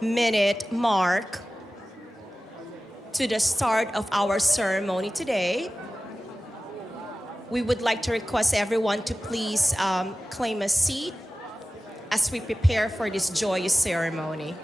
minute mark to the start of our ceremony today. We would like to request everyone to please claim a seat as we prepare for this joyous ceremony.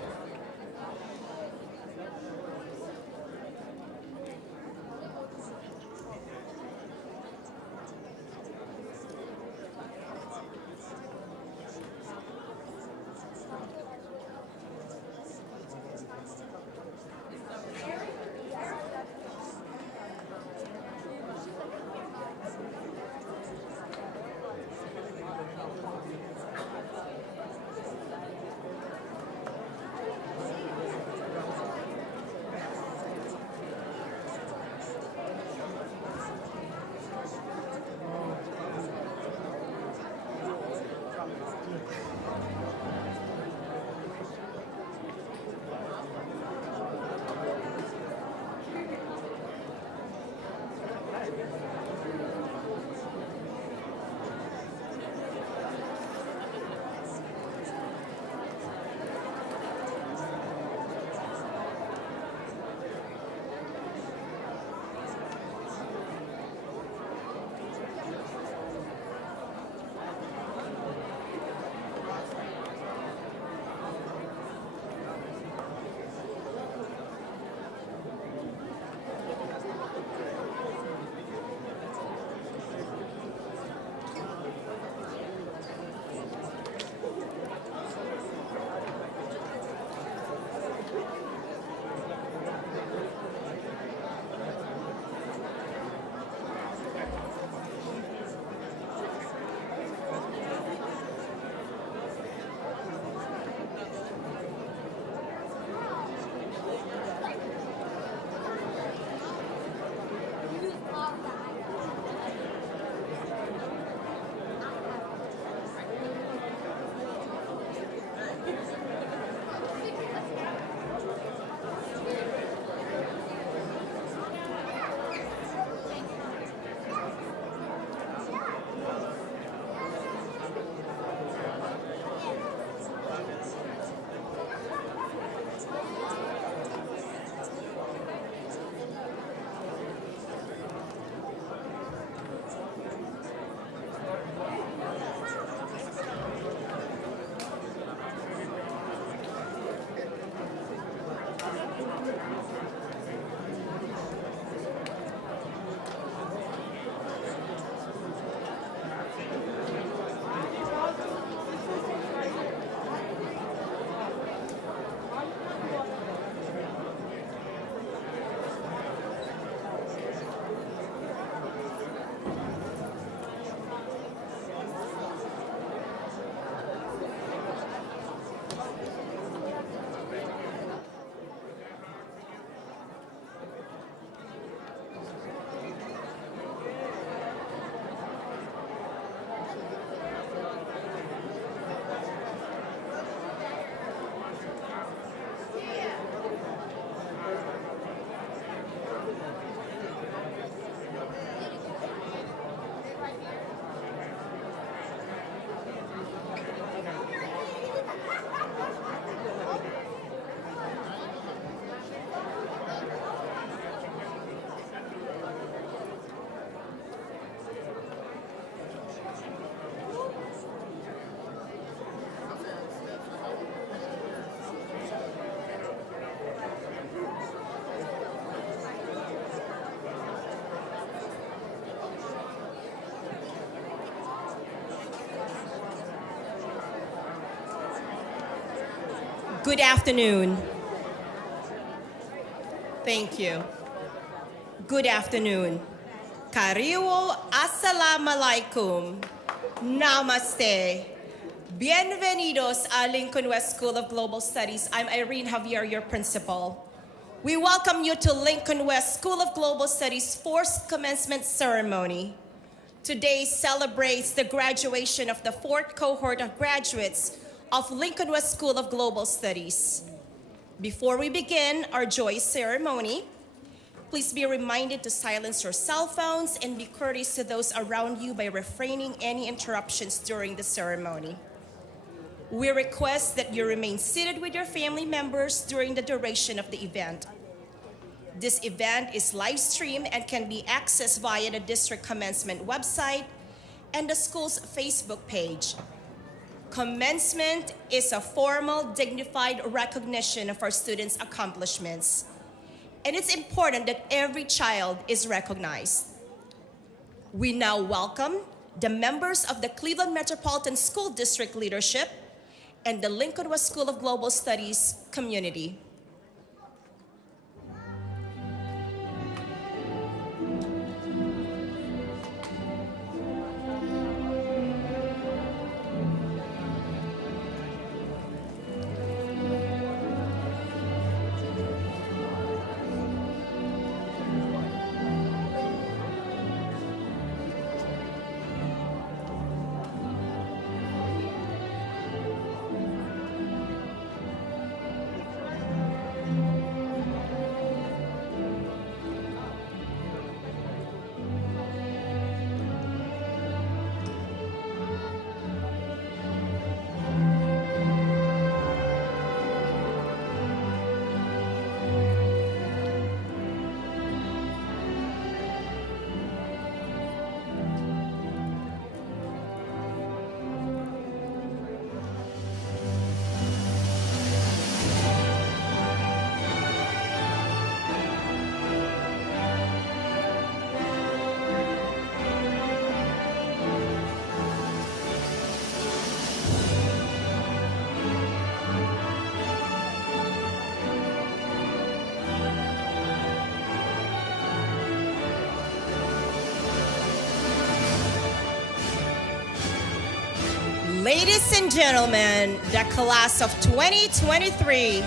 Good afternoon. Thank you. Good afternoon. Kariwo assalamualaikum. Namaste. Bienvenidos a Lincoln West School of Global Studies. I'm Irene Javier, your principal. We welcome you to Lincoln West School of Global Studies' fourth commencement ceremony. Today celebrates the graduation of the fourth cohort of graduates of Lincoln West School of Global Studies. Before we begin our joyous ceremony, please be reminded to silence your cell phones and be courteous to those around you by refraining any interruptions during the ceremony. We request that you remain seated with your family members during the duration of the event. This event is live streamed and can be accessed via the district commencement website and the school's Facebook page. Commencement is a formal, dignified recognition of our students' accomplishments. And it's important that every child is recognized. We now welcome the members of the Cleveland Metropolitan School District leadership and the Lincoln West School of Global Studies community. Ladies and gentlemen, the class of 2023.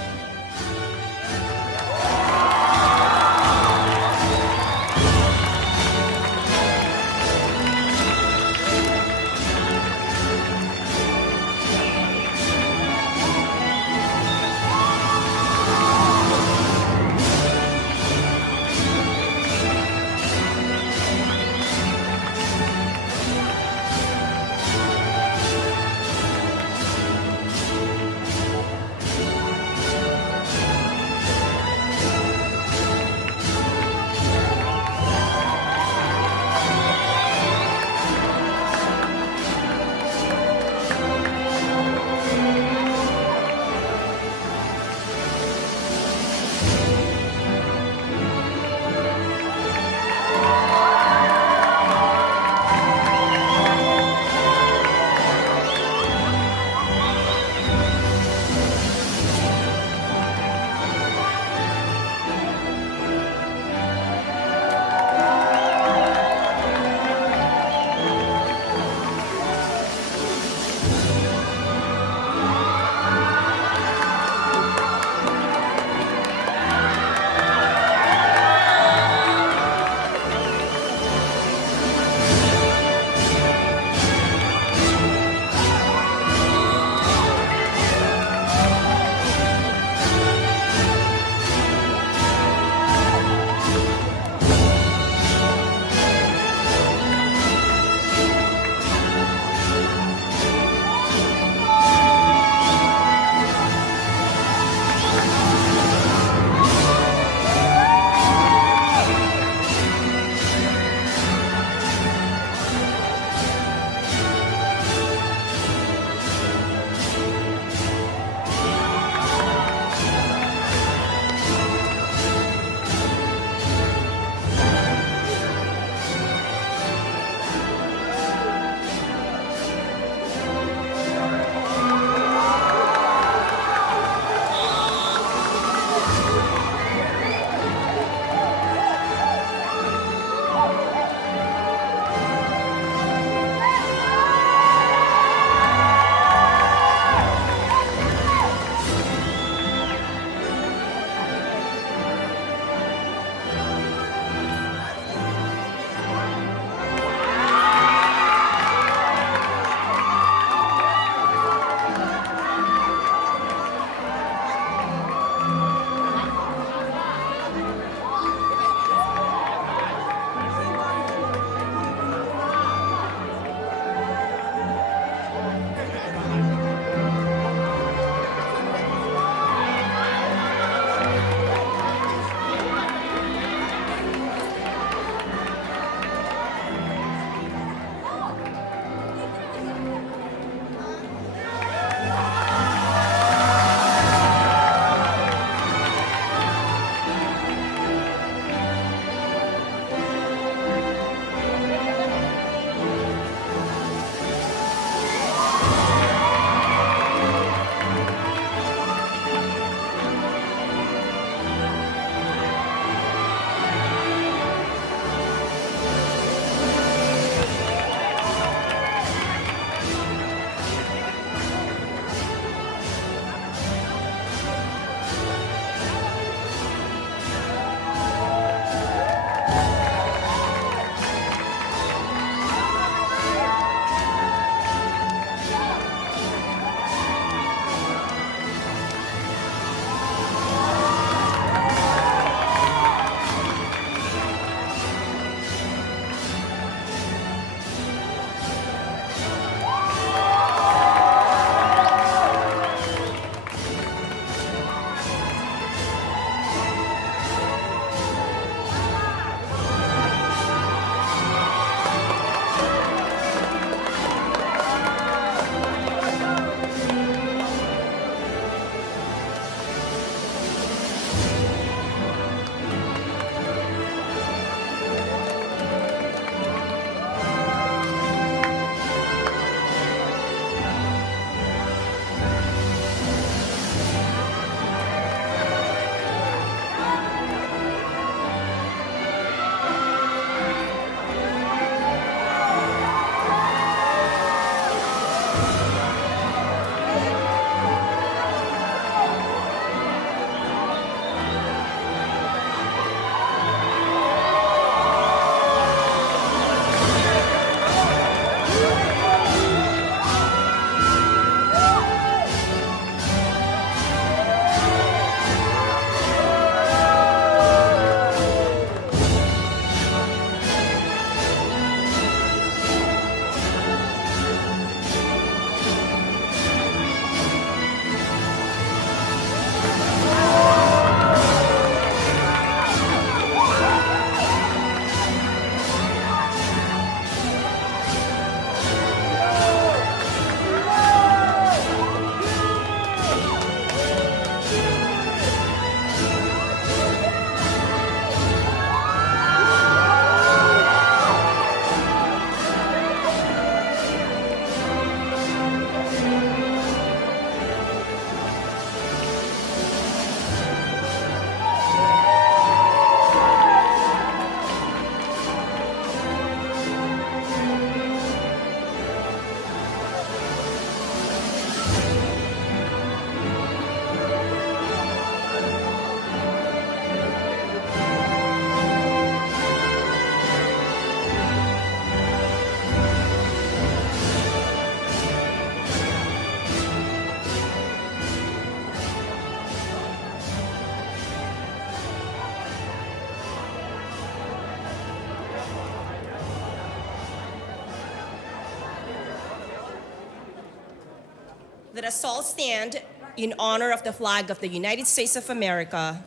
Let us all stand in honor of the flag of the United States of America.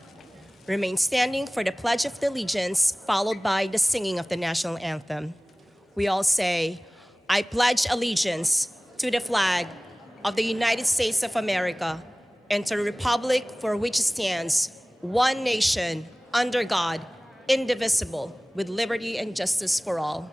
Remain standing for the Pledge of Allegiance, followed by the singing of the national anthem. We all say, I pledge allegiance to the flag of the United States of America and to the republic for which it stands, one nation, under God, indivisible, with liberty and justice for all.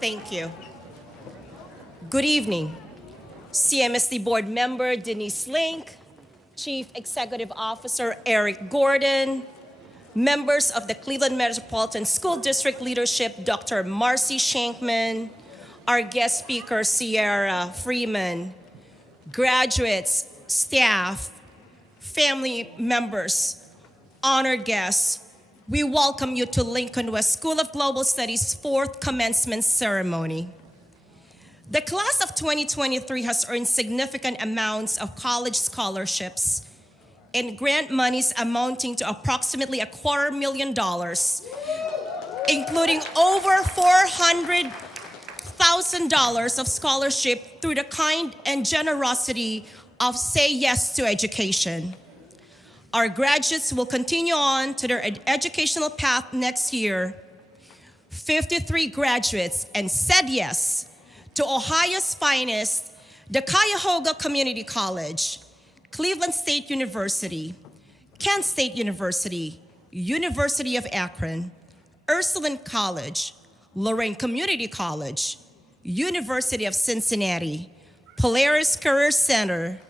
Thank you. Good evening. CMSD Board Member Denise Link, Chief Executive Officer Eric Gordon, members of the Cleveland Metropolitan School District leadership, Dr. Marcy Shankman, our guest speaker, Sierra Freeman, graduates, staff, family members, honored guests, we welcome you to Lincoln West School of Global Studies' 4th commencement ceremony. The class of 2023 has earned significant amounts of college scholarships and grant monies amounting to approximately $250,000, including over $400,000 of scholarship through the kind and generosity of Say Yes to Education. Our graduates will continue on to their educational path next year. 53 graduates and said yes to Ohio's finest, the Cuyahoga Community College, Cleveland State University, Kent State University, University of Akron, Ursuline College, Lorraine Community College, University of Cincinnati, Polaris Career Center,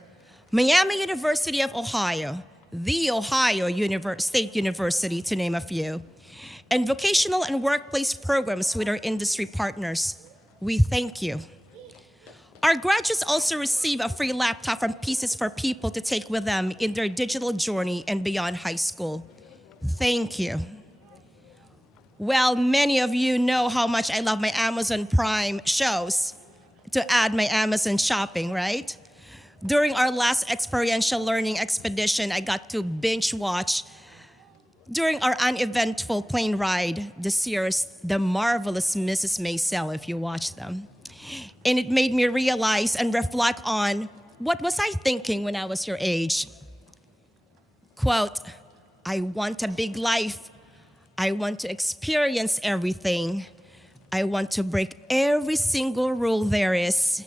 Miami University of Ohio, The Ohio State University, to name a few, and vocational and workplace programs with our industry partners. We thank you. Our graduates also receive a free laptop from Pieces for People to take with them in their digital journey and beyond high school. Thank you. Well, many of you know how much I love my Amazon Prime shows to add my Amazon shopping, right? During our last experiential learning expedition, I got to binge watch during our uneventful plane ride the series The Marvelous Mrs. Maisel, if you watch them. And it made me realize and reflect on what was I thinking when I was your age. Quote, I want a big life. I want to experience everything. I want to break every single rule there is.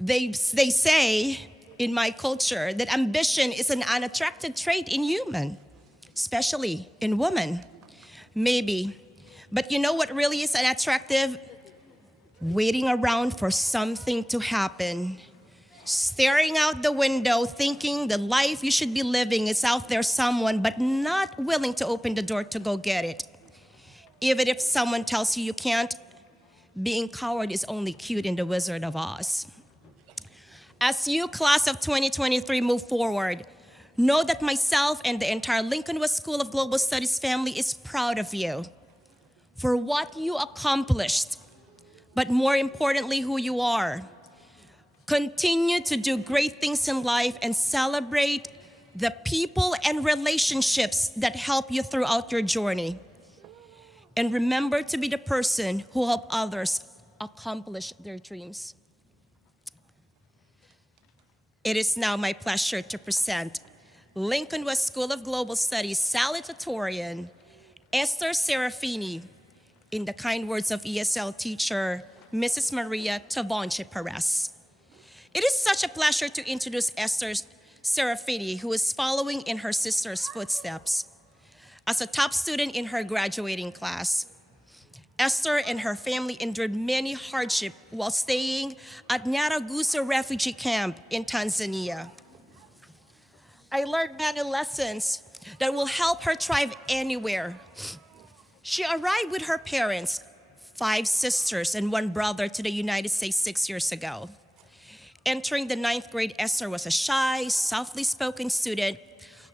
They say in my culture that ambition is an unattractive trait in human, especially in women. Maybe. But you know what really is unattractive? Waiting around for something to happen. Staring out the window, thinking the life you should be living is out there someone, but not willing to open the door to go get it. Even if someone tells you you can't, being coward is only cute in The Wizard of Oz. As you, class of 2023, move forward, Know that myself and the entire Lincoln West School of Global Studies family is proud of you for what you accomplished, but more importantly, who you are. Continue to do great things in life and celebrate the people and relationships that help you throughout your journey. And remember to be the person who help others accomplish their dreams. It is now my pleasure to present Lincoln West School of Global Studies Salutatorian, Esther Serafini, in the kind words of ESL teacher, Mrs. Maria Tavonche Perez. It is such a pleasure to introduce Esther Serafini, who is following in her sister's footsteps. As a top student in her graduating class, Esther and her family endured many hardships while staying at Nyaragusa refugee camp in Tanzania. I learned many lessons that will help her thrive anywhere. She arrived with her parents, 5 sisters and 1 brother, to the United States 6 years ago. Entering the 9th grade, Esther was a shy, softly spoken student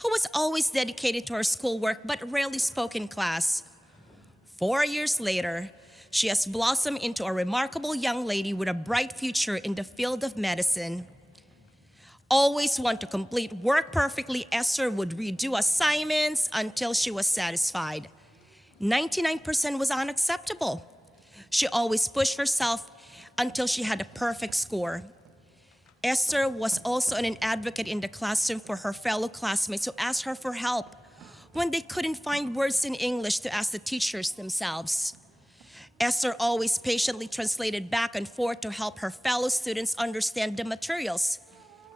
who was always dedicated to her schoolwork but rarely spoke in class. 4 years later, she has blossomed into a remarkable young lady with a bright future in the field of medicine. Always want to complete work perfectly, Esther would redo assignments until she was satisfied. 99% was unacceptable. She always pushed herself until she had a perfect score. Esther was also an advocate in the classroom for her fellow classmates who asked her for help when they couldn't find words in English to ask the teachers themselves. Esther always patiently translated back and forth to help her fellow students understand the materials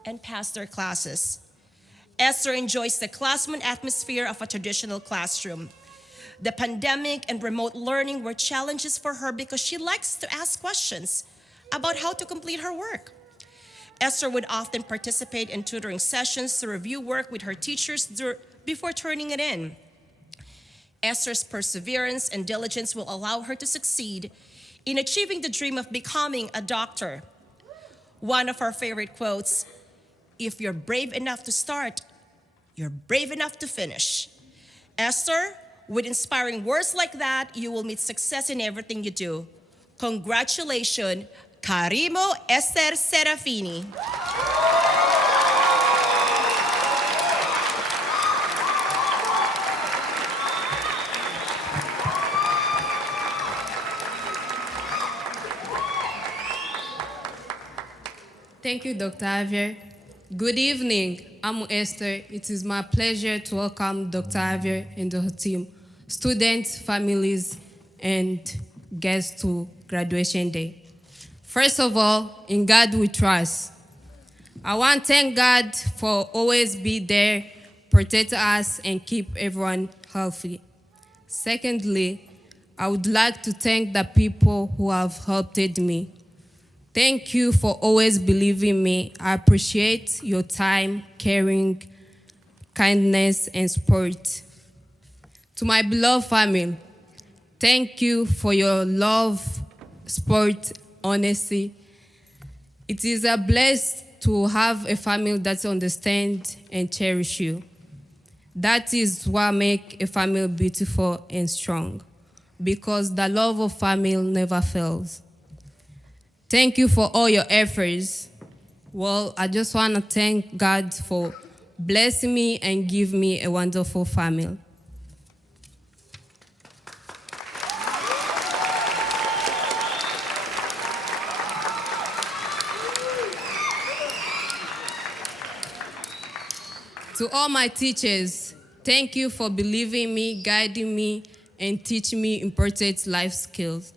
and pass their classes. Esther enjoys the classroom atmosphere of a traditional classroom. The pandemic and remote learning were challenges for her because she likes to ask questions about how to complete her work. Esther would often participate in tutoring sessions to review work with her teachers before turning it in. Esther's perseverance and diligence will allow her to succeed in achieving the dream of becoming a doctor. One of her favorite quotes, "If you're brave enough to start, you're brave enough to finish." Esther, with inspiring words like that, you will meet success in everything you do. Congratulations, Karimo Esther Serafini. Thank you, Dr. Javier. Good evening. I'm Esther. It is my pleasure to welcome Dr. Javier and her team, students, families, and guests to graduation day. First of all, in God we trust. I want to thank God for always be there, protect us, and keep everyone healthy. Secondly, I would like to thank the people who have helped me. Thank you for always believing me. I appreciate your time, caring, kindness, and support. To my beloved family, thank you for your love, support, honesty. It is a blessing to have a family that understands and cherishes you. That is what makes a family beautiful and strong, because the love of family never fails. Thank you for all your efforts. Well, I just want to thank God for blessing me and give me a wonderful family. To all my teachers, thank you for believing me, guiding me, and teaching me important life skills.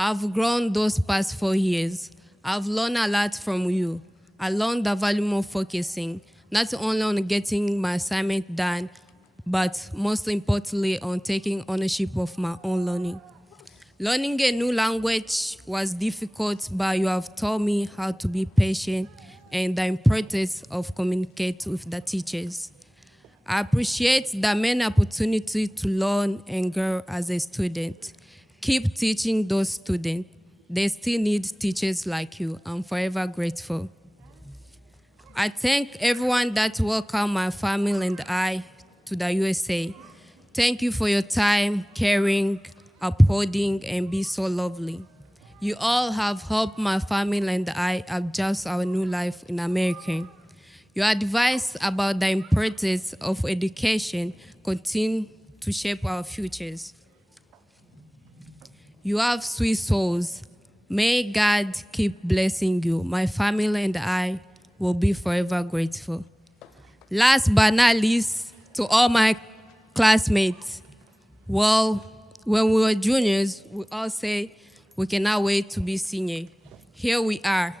I've grown those past 4 years. I've learned a lot from you. I learned the value of focusing, not only on getting my assignment done, but most importantly on taking ownership of my own learning. Learning a new language was difficult, but you have taught me how to be patient and the importance of communicating with the teachers. I appreciate the many opportunities to learn and grow as a student. Keep teaching those students. They still need teachers like you. I'm forever grateful. I thank everyone that welcomed my family and I to the USA. Thank you for your time, caring, upholding, and be so lovely. You all have helped my family and I adjust our new life in America. Your advice about the importance of education continue to shape our futures. You have sweet souls. May God keep blessing you. My family and I will be forever grateful. Last but not least, to all my classmates. Well, when we were juniors, we all say we cannot wait to be senior. Here we are.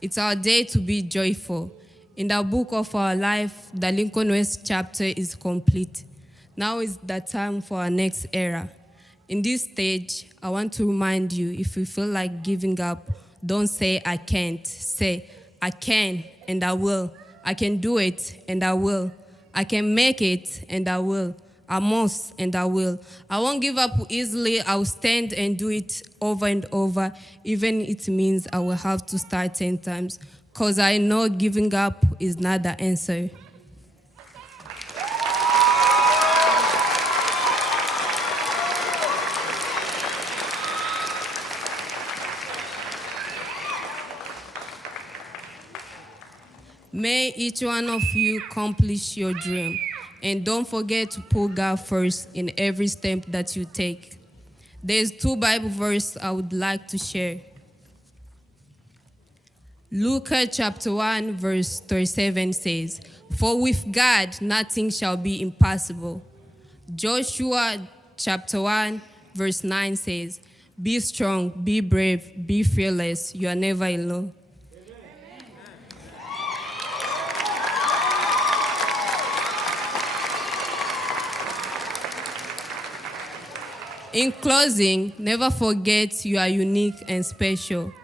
It's our day to be joyful. In the book of our life, the Lincoln West chapter is complete. Now is the time for our next era. In this stage, I want to remind you, if you feel like giving up, don't say I can't. Say I can and I will. I can do it and I will. I can make it and I will. I must and I will. I won't give up easily. I will stand and do it over and over, even if it means I will have to start 10 times, because I know giving up is not the answer. May each one of you accomplish your dream. And don't forget to put God first in every step that you take. There's 2 Bible verses I would like to share. Luke chapter 1, verse 37 says, "For with God nothing shall be impossible." Joshua chapter 1, verse 9 says, "Be strong, be brave, be fearless. You are never alone." In closing, never forget you are unique and special.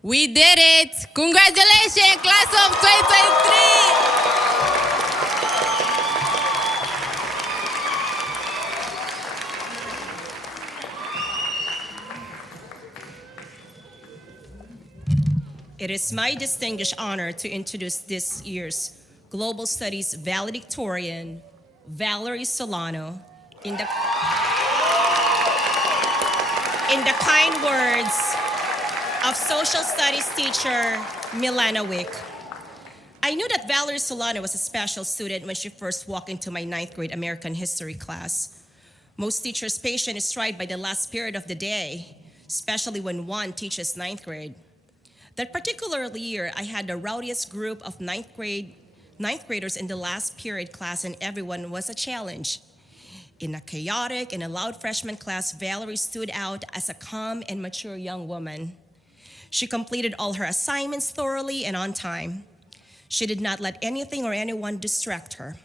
We did it! Congratulations, class of 2023! It is my distinguished honor to introduce this year's Global Studies Valedictorian, Valerie Solano, in the kind words of social studies teacher Milana Wick. I knew that Valerie Solano was a special student when she first walked into my 9th grade American history class. Most teachers' patience is tried by the last period of the day, especially when one teaches 9th grade. That particular year, I had the rowdiest group of 9th graders in the last period class, and everyone was a challenge. In a chaotic and a loud freshman class, Valerie stood out as a calm and mature young woman. She completed all her assignments thoroughly and on time. She did not let anything or anyone distract her.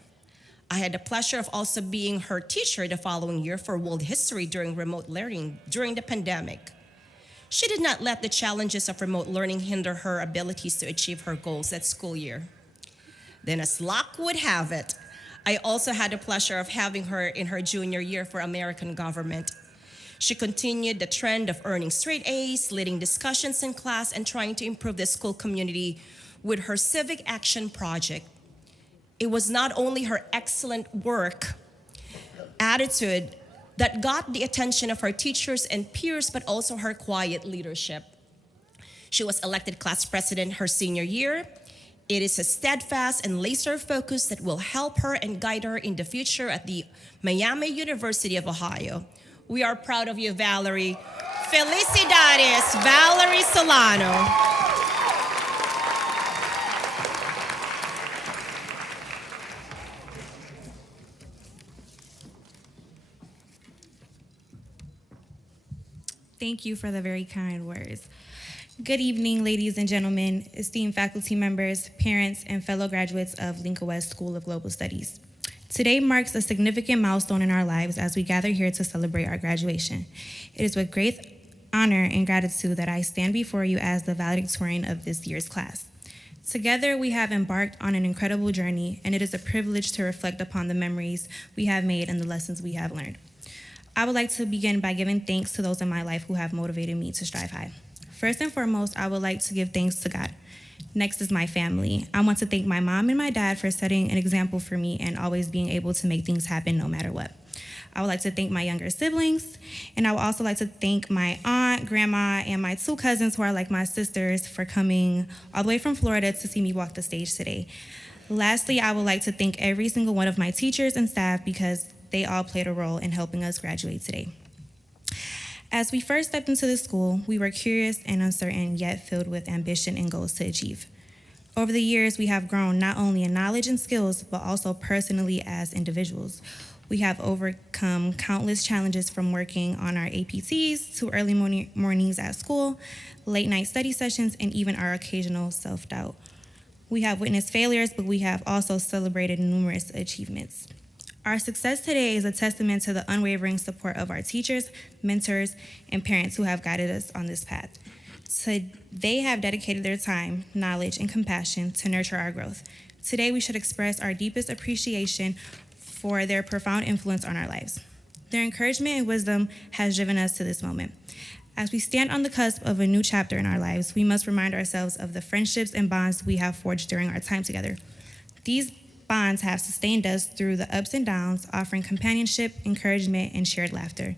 I had the pleasure of also being her teacher the following year for World History during remote learning during the pandemic. She did not let the challenges of remote learning hinder her abilities to achieve her goals that school year. Then, as luck would have it, I also had the pleasure of having her in her junior year for American government. She continued the trend of earning straight A's, leading discussions in class, and trying to improve the school community with her civic action project. It was not only her excellent work attitude that got the attention of her teachers and peers, but also her quiet leadership. She was elected class president her senior year. It is a steadfast and laser focus that will help her and guide her in the future at the Miami University of Ohio. We are proud of you, Valerie. Felicidades, Valerie Solano. Thank you for the very kind words. Good evening, ladies and gentlemen, esteemed faculty members, parents, and fellow graduates of Lincoln West School of Global Studies. Today marks a significant milestone in our lives as we gather here to celebrate our graduation. It is with great honor and gratitude that I stand before you as the valedictorian of this year's class. Together, we have embarked on an incredible journey, and it is a privilege to reflect upon the memories we have made and the lessons we have learned. I would like to begin by giving thanks to those in my life who have motivated me to strive high. First and foremost, I would like to give thanks to God. Next is my family. I want to thank my mom and my dad for setting an example for me and always being able to make things happen no matter what. I would like to thank my younger siblings, and I would also like to thank my aunt, grandma, and my 2 cousins who are like my sisters for coming all the way from Florida to see me walk the stage today. Lastly, I would like to thank every single one of my teachers and staff because they all played a role in helping us graduate today. As we first stepped into the school, we were curious and uncertain, yet filled with ambition and goals to achieve. Over the years, we have grown not only in knowledge and skills, but also personally as individuals. We have overcome countless challenges from working on our APTs to early mornings at school, late night study sessions, and even our occasional self-doubt. We have witnessed failures, but we have also celebrated numerous achievements. Our success today is a testament to the unwavering support of our teachers, mentors, and parents who have guided us on this path. So they have dedicated their time, knowledge, and compassion to nurture our growth. Today, we should express our deepest appreciation for their profound influence on our lives. Their encouragement and wisdom has driven us to this moment. As we stand on the cusp of a new chapter in our lives, we must remind ourselves of the friendships and bonds we have forged during our time together. These bonds have sustained us through the ups and downs, offering companionship, encouragement, and shared laughter.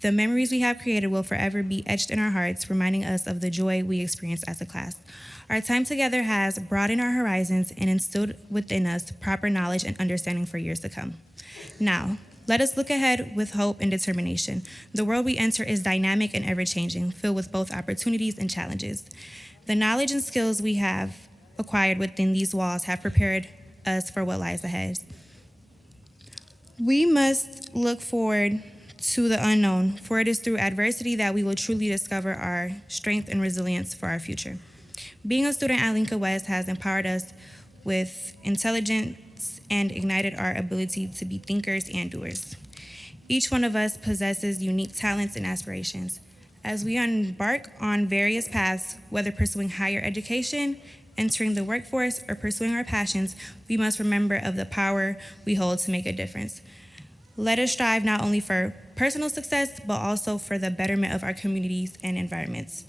The memories we have created will forever be etched in our hearts, reminding us of the joy we experienced as a class. Our time together has broadened our horizons and instilled within us proper knowledge and understanding for years to come. Now, let us look ahead with hope and determination. The world we enter is dynamic and ever-changing, filled with both opportunities and challenges. The knowledge and skills we have acquired within these walls have prepared us for what lies ahead. We must look forward to the unknown, for it is through adversity that we will truly discover our strength and resilience for our future. Being a student at Lincoln West has empowered us with intelligence and ignited our ability to be thinkers and doers. Each one of us possesses unique talents and aspirations. As we embark on various paths, whether pursuing higher education, entering the workforce, or pursuing our passions, we must remember of the power we hold to make a difference. Let us strive not only for personal success, but also for the betterment of our communities and environments.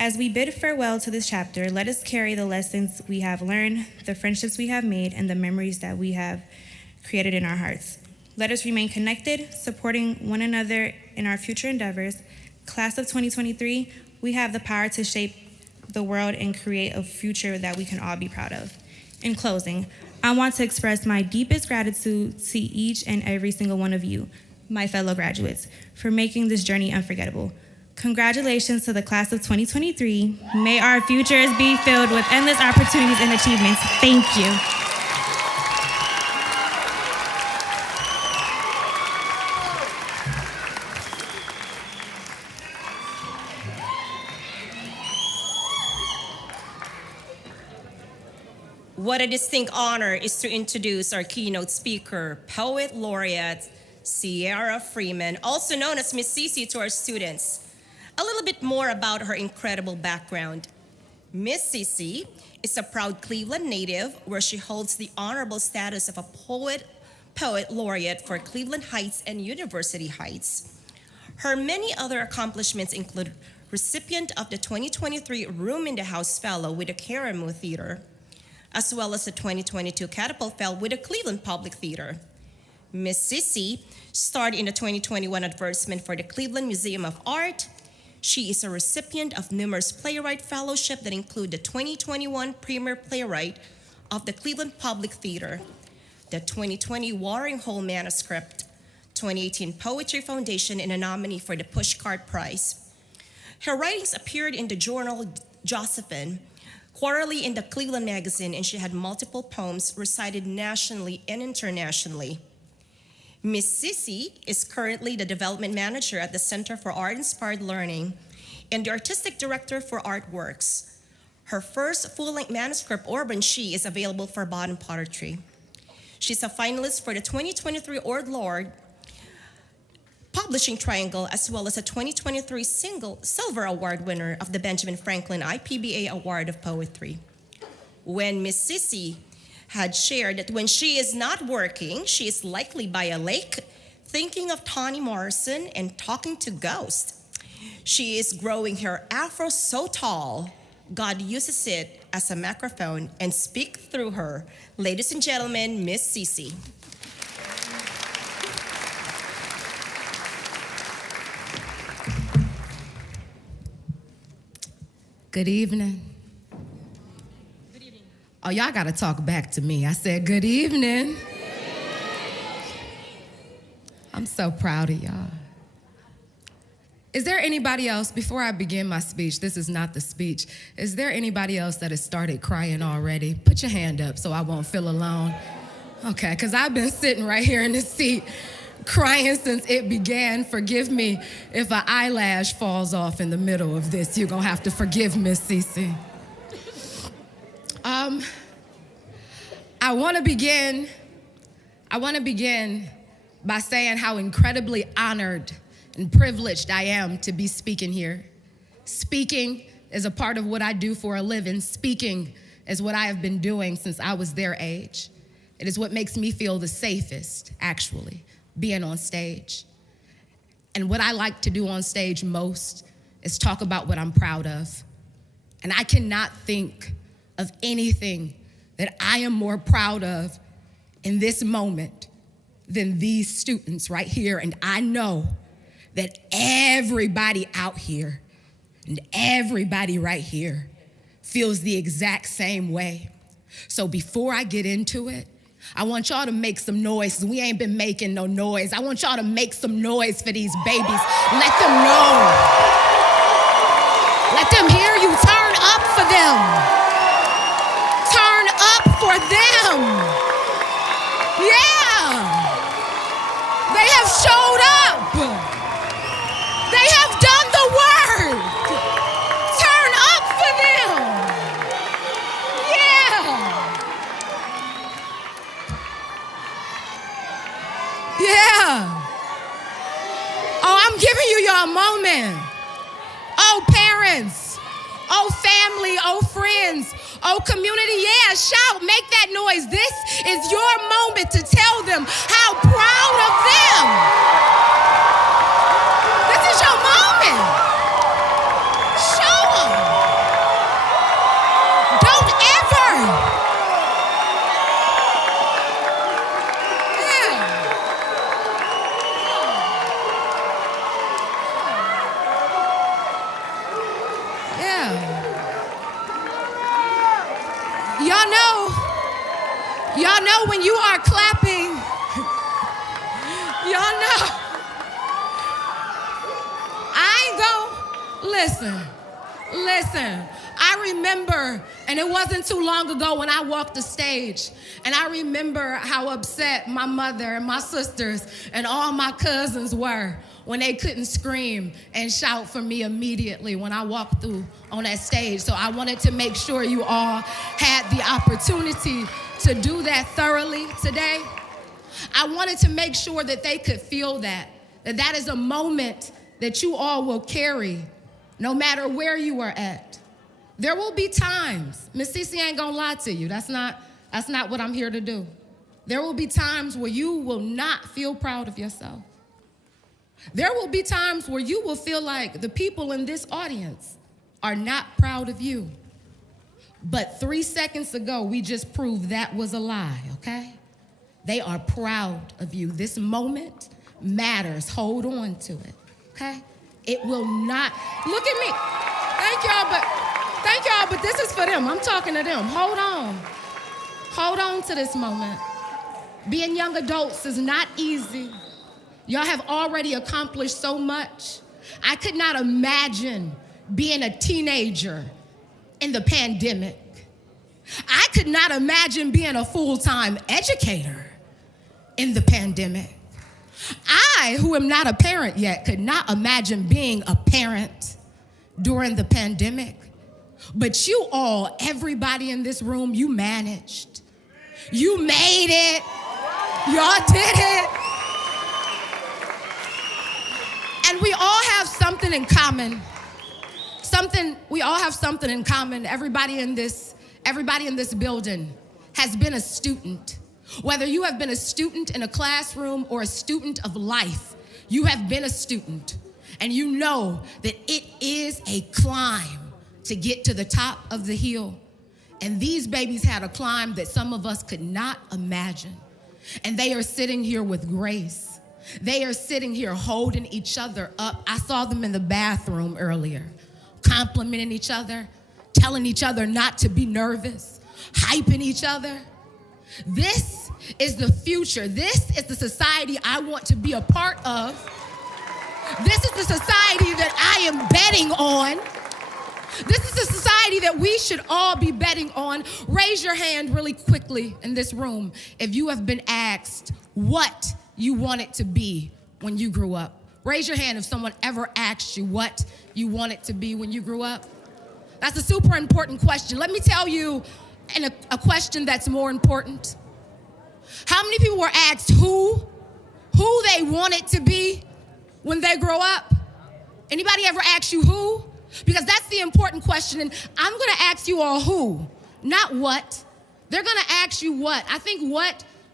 As we bid farewell to this chapter, let us carry the lessons we have learned, the friendships we have made, and the memories that we have created in our hearts. Let us remain connected, supporting one another in our future endeavors. Class of 2023, we have the power to shape the world and create a future that we can all be proud of. In closing, I want to express my deepest gratitude to each and every single one of you, my fellow graduates, for making this journey unforgettable. Congratulations to the class of 2023. May our futures be filled with endless opportunities and achievements. Thank you. What a distinct honor is to introduce our keynote speaker, Poet Laureate Sierra Freeman, also known as Miss Cece, to our students. A little bit more about her incredible background. Miss Cece is a proud Cleveland native where she holds the honorable status of a poet laureate for Cleveland Heights and University Heights. Her many other accomplishments include recipient of the 2023 Room in the House Fellow with the Karamu Theater, as well as the 2022 Catapult Fellow with the Cleveland Public Theater. Miss Cece starred in the 2021 advertisement for the Cleveland Museum of Art. She is a recipient of numerous playwright fellowships that include the 2021 Premier Playwright of the Cleveland Public Theater, the 2020 Warring Hole Manuscript, 2018 Poetry Foundation, and a nominee for the Pushcart Prize. Her writings appeared in the journal Josephine, quarterly in the Cleveland Magazine, and she had multiple poems recited nationally and internationally. Miss Cece is currently the development manager at the Center for Art-Inspired Learning and the artistic director for Artworks. Her first full-length manuscript, Urban She, is available for Bottom Pottery. She's a finalist for the 2023 Ord Lord Publishing Triangle, as well as a 2023 Silver Award winner of the Benjamin Franklin IPBA Award of Poetry. When Miss Cece had shared that when she is not working, she is likely by a lake, thinking of Toni Morrison and talking to ghosts. She is growing her afro so tall, God uses it as a microphone and speak through her. Ladies and gentlemen, Miss Cece. Good evening. Good evening. Oh, y'all got to talk back to me. I said, good evening. I'm so proud of y'all. Is there anybody else, before I begin my speech, this is not the speech, is there anybody else that has started crying already? Put your hand up so I won't feel alone. Okay, because I've been sitting right here in this seat crying since it began. Forgive me if an eyelash falls off in the middle of this. You're going to have to forgive Miss Cece. I want to begin by saying how incredibly honored and privileged I am to be speaking here. Speaking is a part of what I do for a living. Speaking is what I have been doing since I was their age. It is what makes me feel the safest, actually, being on stage. And what I like to do on stage most is talk about what I'm proud of. And I cannot think of anything that I am more proud of in this moment than these students right here. And I know that everybody out here and everybody right here feels the exact same way. So before I get into it, I want y'all to make some noise. We ain't been making no noise. I want y'all to make some noise for these babies. Let them know. Let them hear you. Turn up for them. Turn up for them. Yeah. They have showed up. They have done the work. Turn up for them. Yeah. Yeah. Oh, I'm giving you your moment. Oh, parents. Oh, family. Oh, friends. Oh, community. Yeah, shout. Make that noise. This is your moment to tell them how proud of them. This is your moment. Show them. Don't ever. Yeah. Y'all know when you are clapping, y'all know. Listen, I remember, and it wasn't too long ago when I walked the stage, and I remember how upset my mother and my sisters and all my cousins were when they couldn't scream and shout for me immediately when I walked through on that stage. So I wanted to make sure you all had the opportunity to do that thoroughly today. I wanted to make sure that they could feel that is a moment that you all will carry no matter where you are at. There will be times, Miss Cece ain't gonna lie to you, that's not what I'm here to do. There will be times where you will not feel proud of yourself. There will be times where you will feel like the people in this audience are not proud of you. But 3 seconds ago, we just proved that was a lie, okay? They are proud of you. This moment matters. Hold on to it, okay? It will not, look at me. Thank y'all, but this is for them. I'm talking to them. Hold on to this moment. Being young adults is not easy. Y'all have already accomplished so much. I could not imagine being a teenager in the pandemic. I could not imagine being a full-time educator in the pandemic. I, who am not a parent yet, could not imagine being a parent during the pandemic. But you all, everybody in this room, you managed. You made it. Y'all did it. And we all have something in common. We all have something in common. Everybody in this building has been a student. Whether you have been a student in a classroom or a student of life, you have been a student. And you know that it is a climb to get to the top of the hill. And these babies had a climb that some of us could not imagine. And they are sitting here with grace. They are sitting here holding each other up. I saw them in the bathroom earlier, complimenting each other, telling each other not to be nervous, hyping each other. This is the future. This is the society I want to be a part of. This is the society that I am betting on. This is the society that we should all be betting on. Raise your hand really quickly in this room if you have been asked what you want it to be when you grew up. Raise your hand if someone ever asked you what you want it to be when you grew up. That's a super important question. Let me tell you a question that's more important. How many people were asked who they wanted to be when they grow up? Anybody ever ask you who? Because that's the important question. And I'm going to ask you all who, not what. They're going to ask you what. I think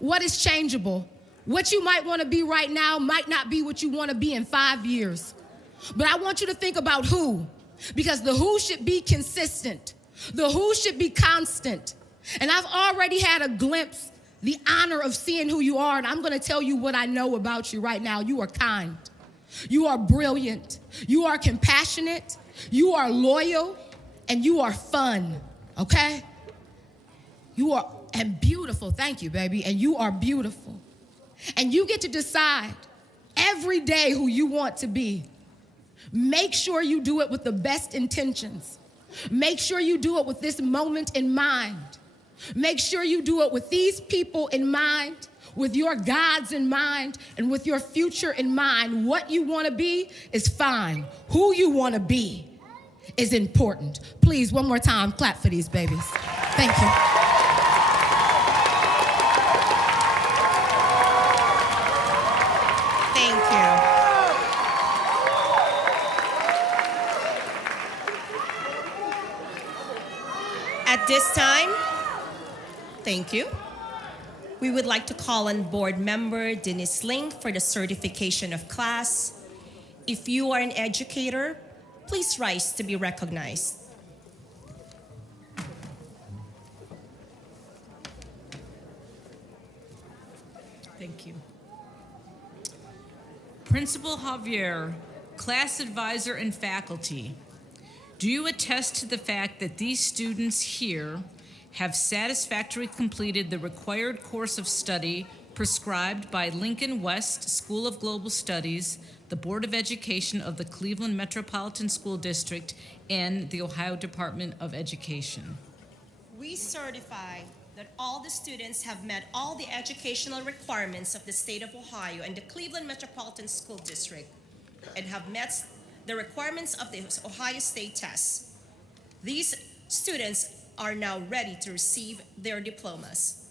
what is changeable. What you might want to be right now might not be what you want to be in 5 years. But I want you to think about who, because the who should be consistent. The who should be constant. And I've already had a glimpse, the honor of seeing who you are, and I'm going to tell you what I know about you right now. You are kind. You are brilliant. You are compassionate. You are loyal, and you are fun, okay? You are, and beautiful, thank you, baby, and you are beautiful. And you get to decide every day who you want to be. Make sure you do it with the best intentions. Make sure you do it with this moment in mind. Make sure you do it with these people in mind, with your gods in mind, and with your future in mind. What you want to be is fine. Who you want to be is important. Please, one more time, clap for these babies. Thank you. Thank you. At this time, thank you. We would like to call on board member Denise Link for the certification of class. If you are an educator, please rise to be recognized. Thank you. Principal Javier, class advisor and faculty, do you attest to the fact that these students here have satisfactorily completed the required course of study prescribed by Lincoln West School of Global Studies, the Board of Education of the Cleveland Metropolitan School District, and the Ohio Department of Education? We certify that all the students have met all the educational requirements of the state of Ohio and the Cleveland Metropolitan School District and have met the requirements of the Ohio State test. These students are now ready to receive their diplomas.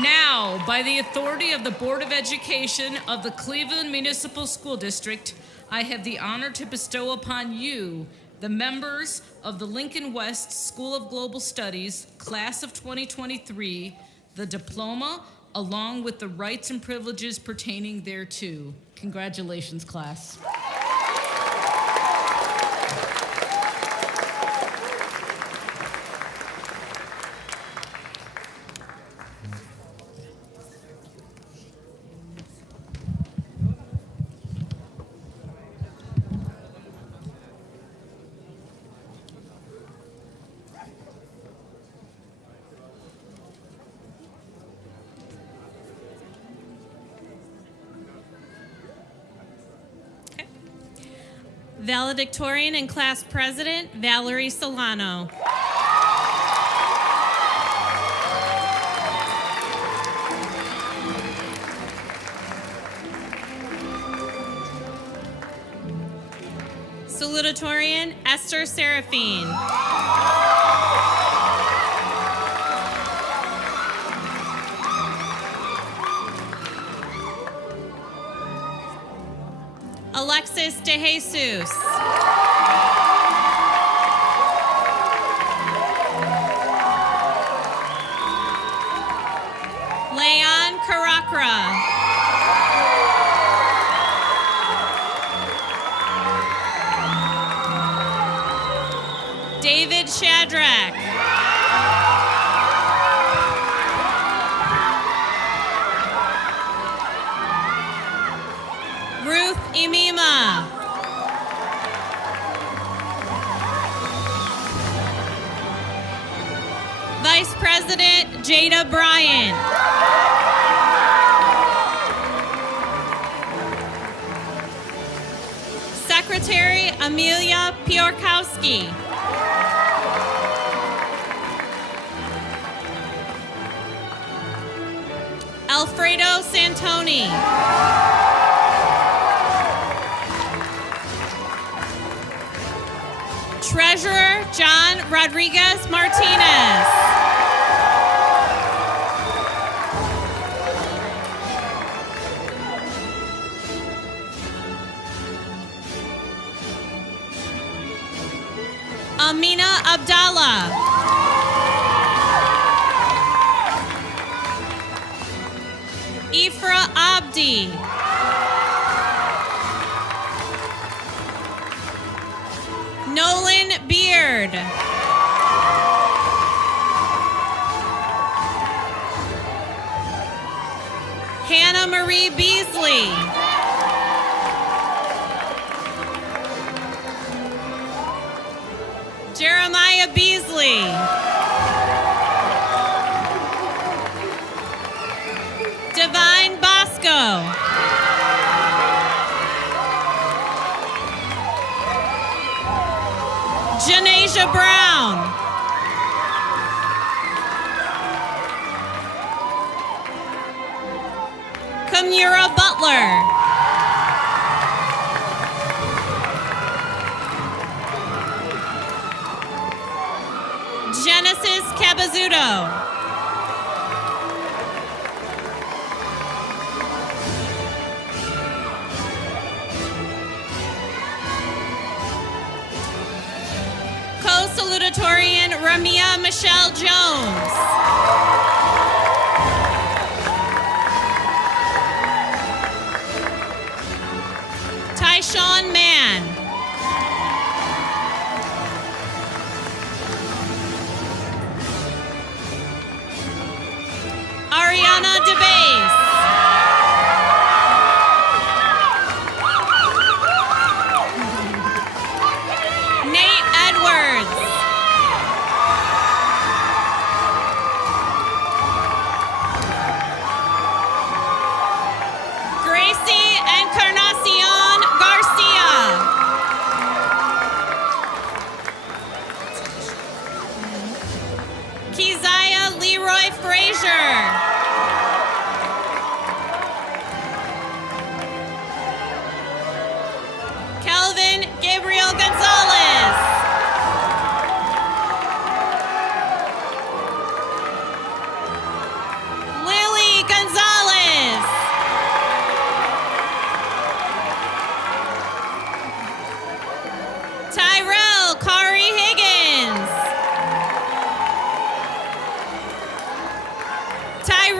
Now, by the authority of the Board of Education of the Cleveland Municipal School District, I have the honor to bestow upon you, the members of the Lincoln West School of Global Studies, class of 2023, the diploma, along with the rights and privileges pertaining thereto. Congratulations, class. Valedictorian and class president, Valerie Solano. Salutatorian, Esther Seraphine. Alexis De Jesus. Leon Caracra. David Shadrack. Ruth Imima. Vice President Jada Bryant. Secretary Amelia Piorkowski. Alfredo Santoni. Treasurer John Rodriguez Martinez. Amina Abdallah. Ifra Abdi. Nolan Beard. Hannah Marie Beasley. Jeremiah Beasley. Divine Bosco. Janasia Brown. Kamura Butler. Genesis Cabazuto. Co-salutatorian Ramia Michelle Jones. Tyshawn Mann. Ariana DeBase. Nate Edwards. Gracie Encarnacion Garcia. Keziah Leroy Frazier. Kelvin Gabriel Gonzalez. Lily Gonzalez. Tyrell Kari Higgins. Tyrell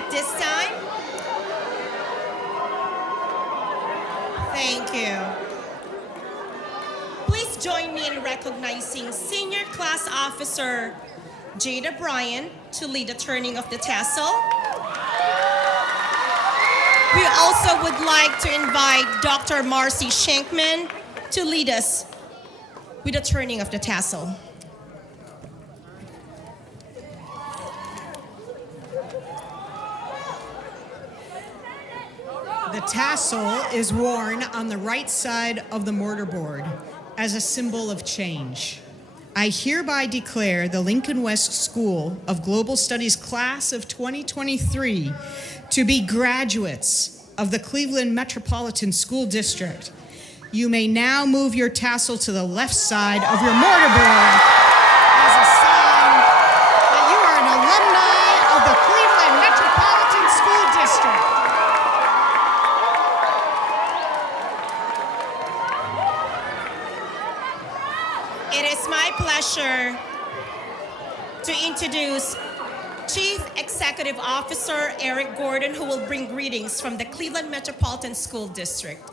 At this time, thank you. Please join me in recognizing Senior Class Officer Jada Bryan to lead the turning of the tassel. We also would like to invite Dr. Marcy Shankman to lead us with the turning of the tassel. The tassel is worn on the right side of the mortarboard as a symbol of change. I hereby declare the Lincoln West School of Global Studies class of 2023 to be graduates of the Cleveland Metropolitan School District. You may now move your tassel to the left side of your mortarboard as a sign that you are an alumni of the Cleveland Metropolitan School District. It is my pleasure to introduce Chief Executive Officer Eric Gordon, who will bring greetings from the Cleveland Metropolitan School District.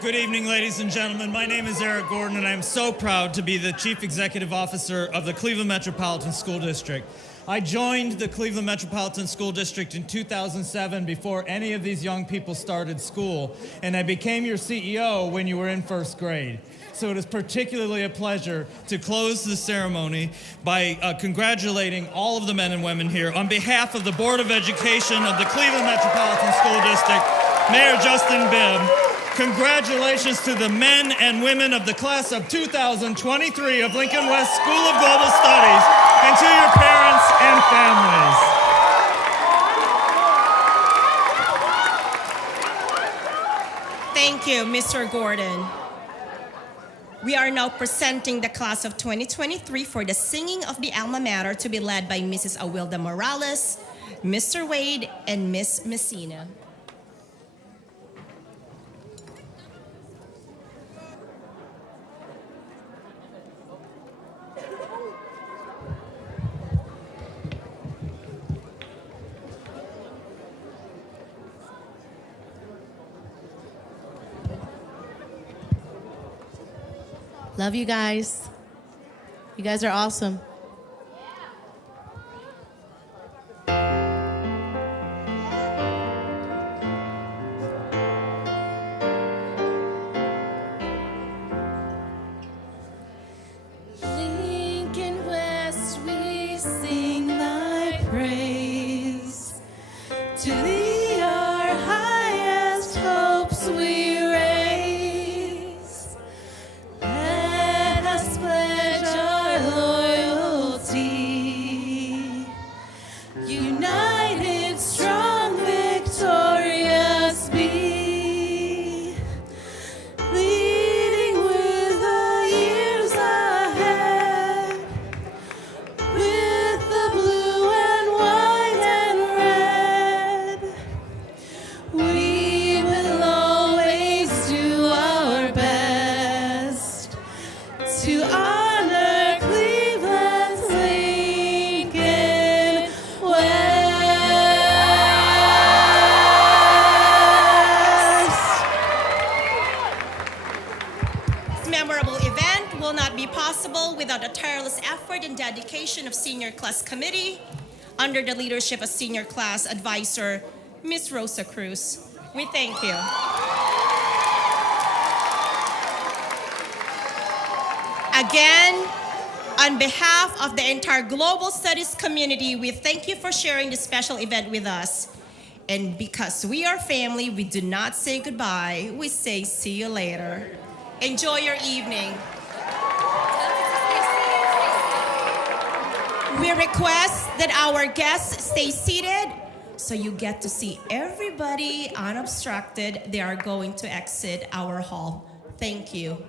Good evening, ladies and gentlemen. My name is Eric Gordon, and I'm so proud to be the Chief Executive Officer of the Cleveland Metropolitan School District. I joined the Cleveland Metropolitan School District in 2007 before any of these young people started school, and I became your CEO when you were in first grade. So it is particularly a pleasure to close the ceremony by congratulating all of the men and women here on behalf of the Board of Education of the Cleveland Metropolitan School District, Mayor Justin Bibb. Congratulations to the men and women of the class of 2023 of Lincoln West School of Global Studies, and to your parents and families. Thank you, Mr. Gordon. We are now presenting the class of 2023 for the singing of the alma mater to be led by Mrs. Awilda Morales, Mr. Wade, and Miss Messina. Love you guys. You guys are awesome. Lincoln West, we sing thy praise. To thee our highest hopes we raise. Let us pledge our loyalty. United, strong, victorious be. Leading with the years ahead. With the blue and white and red. We will always do our best to honor Cleveland's Lincoln West. This memorable event will not be possible without the tireless effort and dedication of Senior Class Committee under the leadership of Senior Class Advisor, Ms. Rosa Cruz. We thank you. Again, on behalf of the entire Global Studies community, we thank you for sharing this special event with us. And because we are family, we do not say goodbye, we say see you later. Enjoy your evening. We request that our guests stay seated so you get to see everybody unobstructed. They are going to exit our hall. Thank you.